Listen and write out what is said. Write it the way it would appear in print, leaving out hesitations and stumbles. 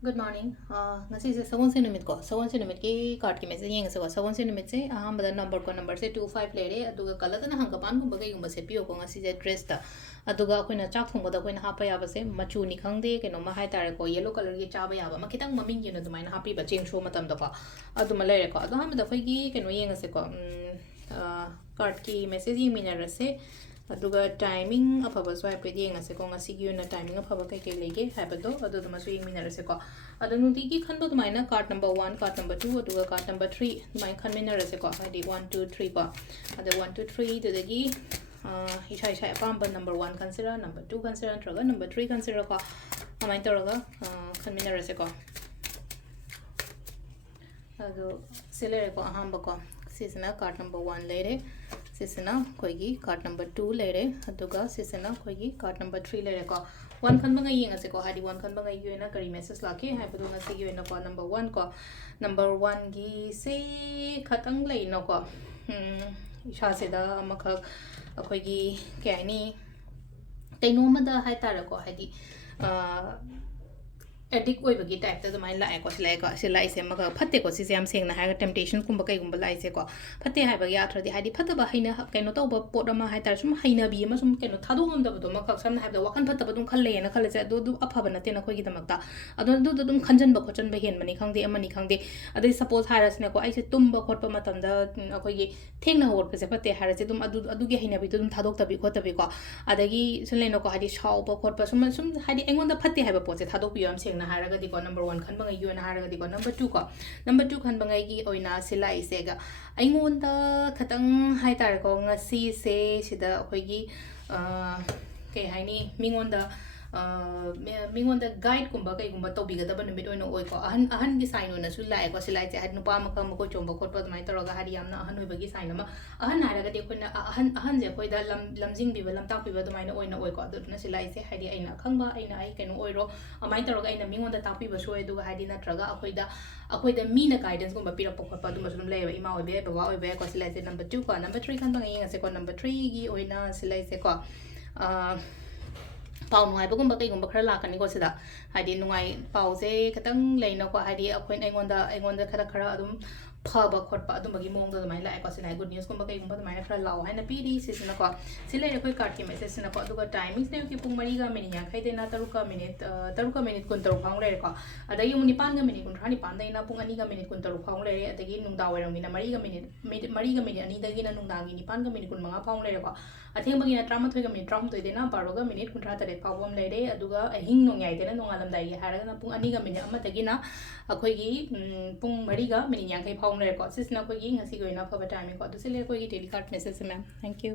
Good morning. Ngasigi seven centimeter ko. Seven centimeter ki card ki message yenga se ko. Seven centimeter se bada number se 25 lere. Aduga kala na hangkapan ko bagai gumba se piyo ko ngasi se dress ta. Aduga ako na chak thong ko da ko na hapa yaba se machu ni khangde ke no ma hai tare ko yellow color ki chaba yaba makitang maming yun dumai na happy ba ching show matam da ko. Adu malere ko. Adu hamda phai ki ke no yenga se ko. Card ki message yenga minara se. अदुगा timing अफब swipe पे दिए ngase ko ngasi gi na timing अफब kai kai lege habado adu duma su yingminare se ko adu nuti gi khanba dumaina card number 1 card number 2 aduga card number 3 dumai khanminare se ko hadi 1 2 3 ko adu 1 2 3 du dagi isha isha apamba number 1 consider number 2 consider ntraga number 3 consider ko amai toraga khanminare se ko adu selere ko ahamba ko sisna card number 1 lere sisna koigi card number 2 lere aduga sisna koigi card number 3 lere ko one khan banga yenga se ko hadi one khan banga yuena kari message lake hai badu na se yuena ko number 1 gi se khatang lai no ko isha se da amakha koigi kaini kainoma da hai tara ko hadi addict oibagi type ta dumai lae ko silai se maga phatte ko si jam seng na ha temptation kumba kai gumba lai se ko phatte hai ba ya thadi hadi phatta ba haina kaino to ba pot ama hai tar sum haina bi ama sum kaino thadu ngam da ba ma kak sam na ha da wakan phatta ba dum khal le na khal se du apha ba na te na khoi gi damak ta adu du dum khanjan ba khochan ba hen mani khangde amani khangde adai suppose haras ne ko ai se tum ba khot pa matam da akoi gi theng na hot pa se phatte haras dum adu gi haina bi dum thadok ta bi khot ta bi ko adagi sunle no ko hadi shaw ba khot pa sum hadi engon da phatte hai ba po se thadok bi am seng na haraga di ko number 1 khan bangai yu na haraga di ko number 2 khan bangai gi oina silai se ga aingon da khatang hai tar ko ngasi se sida khoi gi ke haini mingon da guide kumba kai kumba to biga da ban mi oina oi ko ahan gi sign ona su lai ko silai se had nu pa ma ka ma ko chomba khot pa mai toroga hari amna ahan oi bagi sign ma ahan haraga di ko na ahan je koi da lamjing bi ba lam tak bi ba dumai na oina oi ko adu na silai se hadi aina khangba aina ai kenu oiro amai toroga aina mingon da tak bi ba so ai du hadi na traga akoi da mi na guidance kumba pira pok pa du ma sum lai ba ima oi be ba oi be ko silai se number 2 ko number 3 kan bang inga se ko number 3 gi oina silai se ko pau nuai bagum bagai gum bakra la kan ko sida hadi nuai pau se katang leina ko hadi akhoin aingonda khara adum phaba khotpa adum bagi mong da mai la ko sinai good news kum bagai gum ba mai khara law haina pidi sisna ko sile khoi card ki message na ko aduga timings ne ki pung mari ga minute ya khai de na taruka minute kun taru phang le ko adai mu nipan ga minute kun thani pan dai na pung ani ga minute kun taru phang le adagi nungda wairam ni na mari ga minute ani dagi na nungdang ni nipan ga minute kun manga phang le ko atheng bagi na trama thoi ga minute tram toi de na paro ga minute kun thra tare phawam le re aduga ahing nong yai de na nongalam dai haraga na pung ani ga minute ama tagi na akhoi gi pung mari ga minute yang khai phawam le ko sisna ko gi ngasi go ina phaba time ko to sile ko gi daily card message ma'am thank you